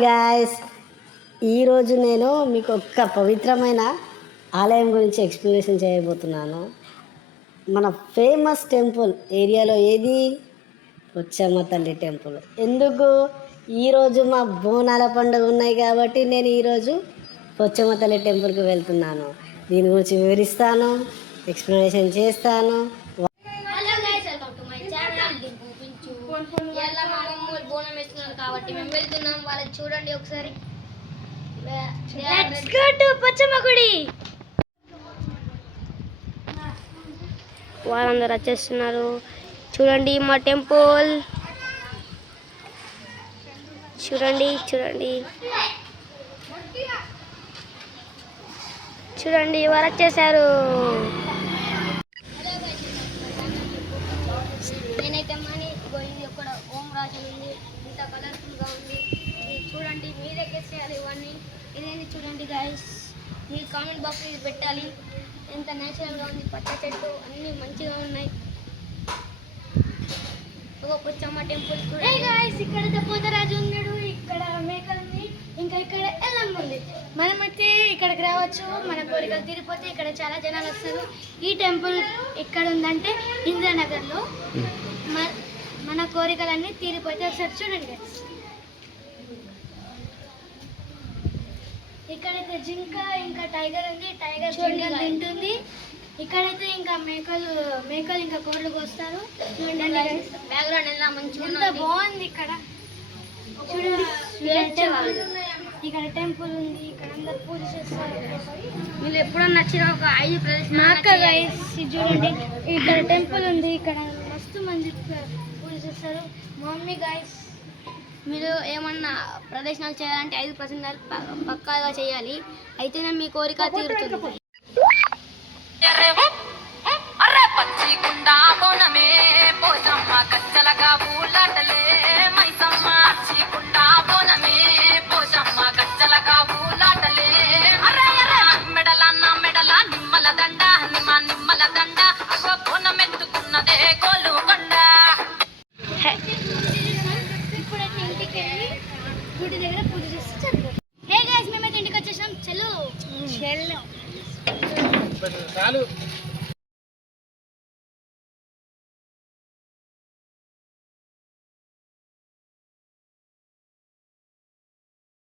Guys, ఈరోజు నేను మీకు ఒక పవిత్రమైన ఆలయం గురించి ఎక్స్ప్లెనేషన్ చేయబోతున్నాను. మన ఫేమస్ టెంపుల్ ఏరియాలో ఏది? పొచ్చమ్మ తల్లి టెంపుల్. ఎందుకు? ఈరోజు మా బోనాల పండుగ ఉన్నాయి కాబట్టి నేను ఈరోజు పొచ్చమ్మ తల్లి టెంపుల్కి వెళ్తున్నాను. దీని గురించి వివరిస్తాను, ఎక్స్ప్లెనేషన్ చేస్తాను. బోనం వేస్తున్నారు కాబట్టి మేము వెళ్తున్నాం. వాళ్ళని చూడండి ఒకసారి. పొచ్చమ్మ గుడి వాళ్ళందరూ వచ్చేస్తున్నారు. చూడండి మా టెంపుల్. చూడండి చూడండి చూడండి వాళ్ళు వచ్చేసారు. నేనైతే మనీ ఇది ఒక ఓం రాజు ఉంది. ఇంత కలర్ఫుల్గా ఉంది. ఇది చూడండి, మీరే గెస్ చేయాలి ఇవన్నీ. ఇదేంటి చూడండి గాయస్. మీరు కామెంట్ బాక్స్ ఇది పెట్టాలి. ఎంత నేచురల్గా ఉంది. పచ్చ చెట్టు అన్నీ మంచిగా ఉన్నాయి. ఒక పొచ్చమ్మ టెంపుల్ గాయస్. ఇక్కడ పోతరాజు ఉన్నాడు, ఇక్కడ మేకలుంది, ఇంకా ఇక్కడ ఎల్లమ్మ ఉంది. మనమైతే ఇక్కడికి రావచ్చు. మన కోరికలు తీరిపోతే ఇక్కడ చాలా జనాలు వస్తారు. ఈ టెంపుల్ ఎక్కడ ఉందంటే ఇంద్రనగర్లో. మన కోరికలన్నీ తీరిపోతే ఒకసారి చూడండి. ఇక్కడైతే జింక ఇంకా టైగర్ ఉంది. టైగర్ జింకలు తింటుంది. ఇక్కడైతే ఇంకా మేకలు ఇంకా కోళ్ళు కోస్తారు. చూడండి బ్యాక్గ్రౌండ్ ఎలా మంచిగా ఎంత బాగుంది. ఇక్కడ చూడండి ఇక్కడ టెంపుల్ ఉంది. ఇక్కడ అందరు పూజ చేస్తారు. మీరు ఎప్పుడన్నా నచ్చిన ఒక 5 ప్రదేశాలు చూడండి. ఇక్కడ టెంపుల్ ఉంది. ఇక్కడ మస్తు మంది పూజ చేస్తారు. మమ్మీ గాయస్, మీరు ఏమన్నా ప్రదర్శనలు చేయాలంటే 5 ప్రదర్శనలు పక్కాగా చేయాలి. అయితేనే మీ కోరిక తీరుతుంది. గుడి దగ్గర పూజ చేస్తే చదువు. హే గైస్, మేమైతే ఇంటికి వచ్చేసాం. చలో.